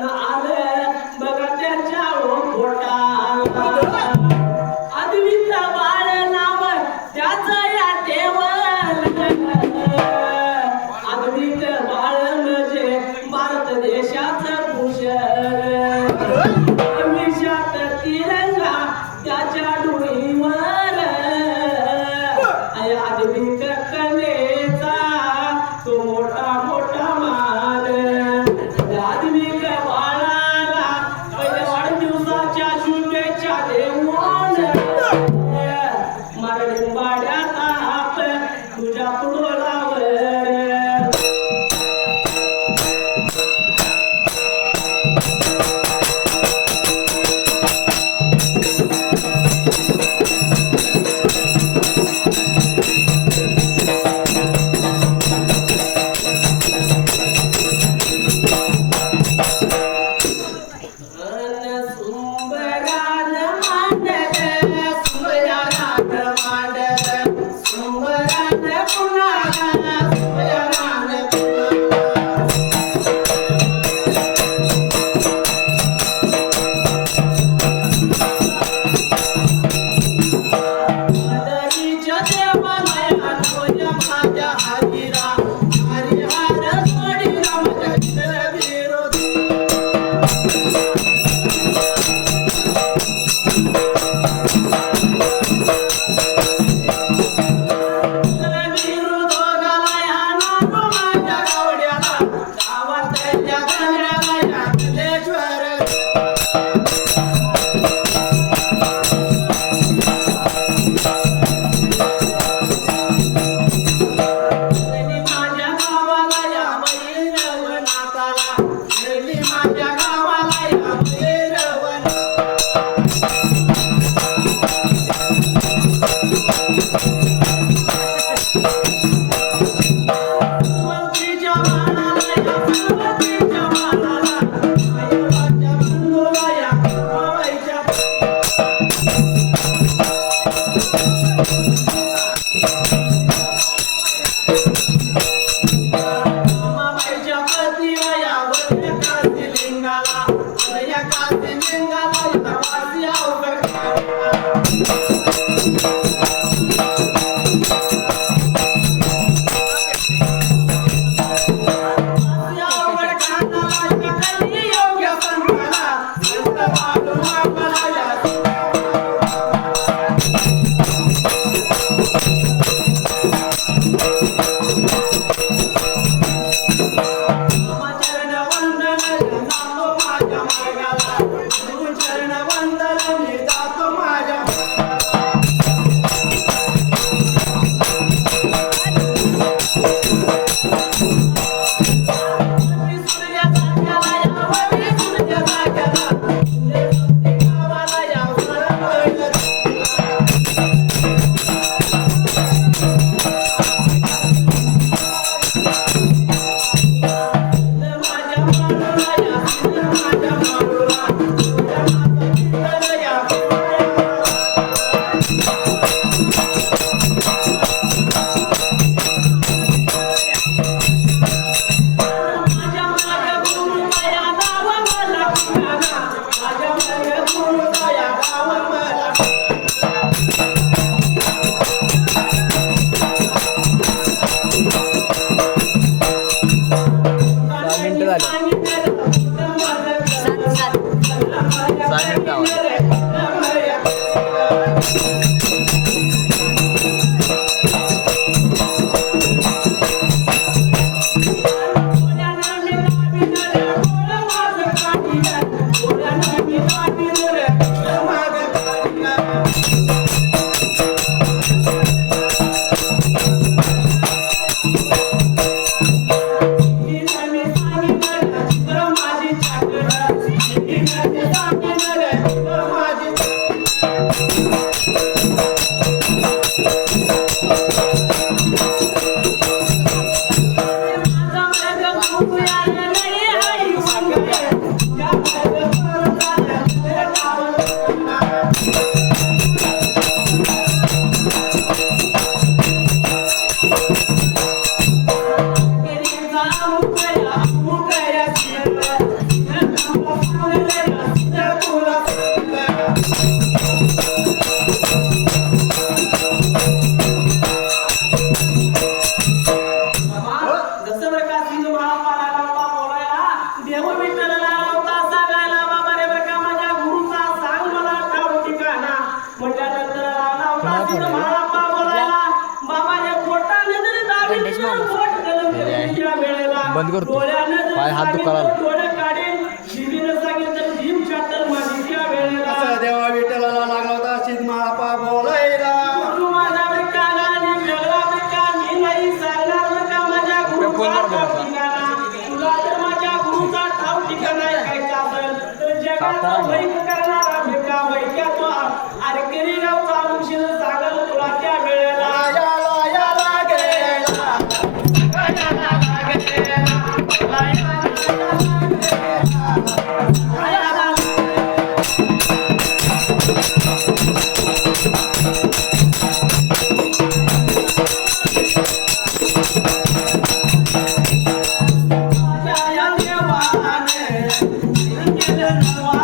na área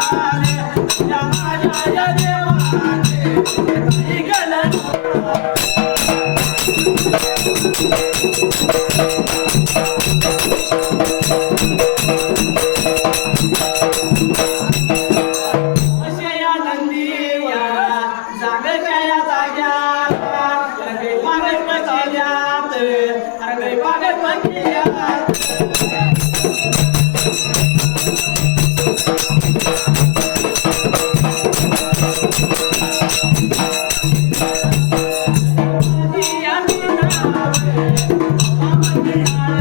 केलं Thank you.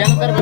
జనసర్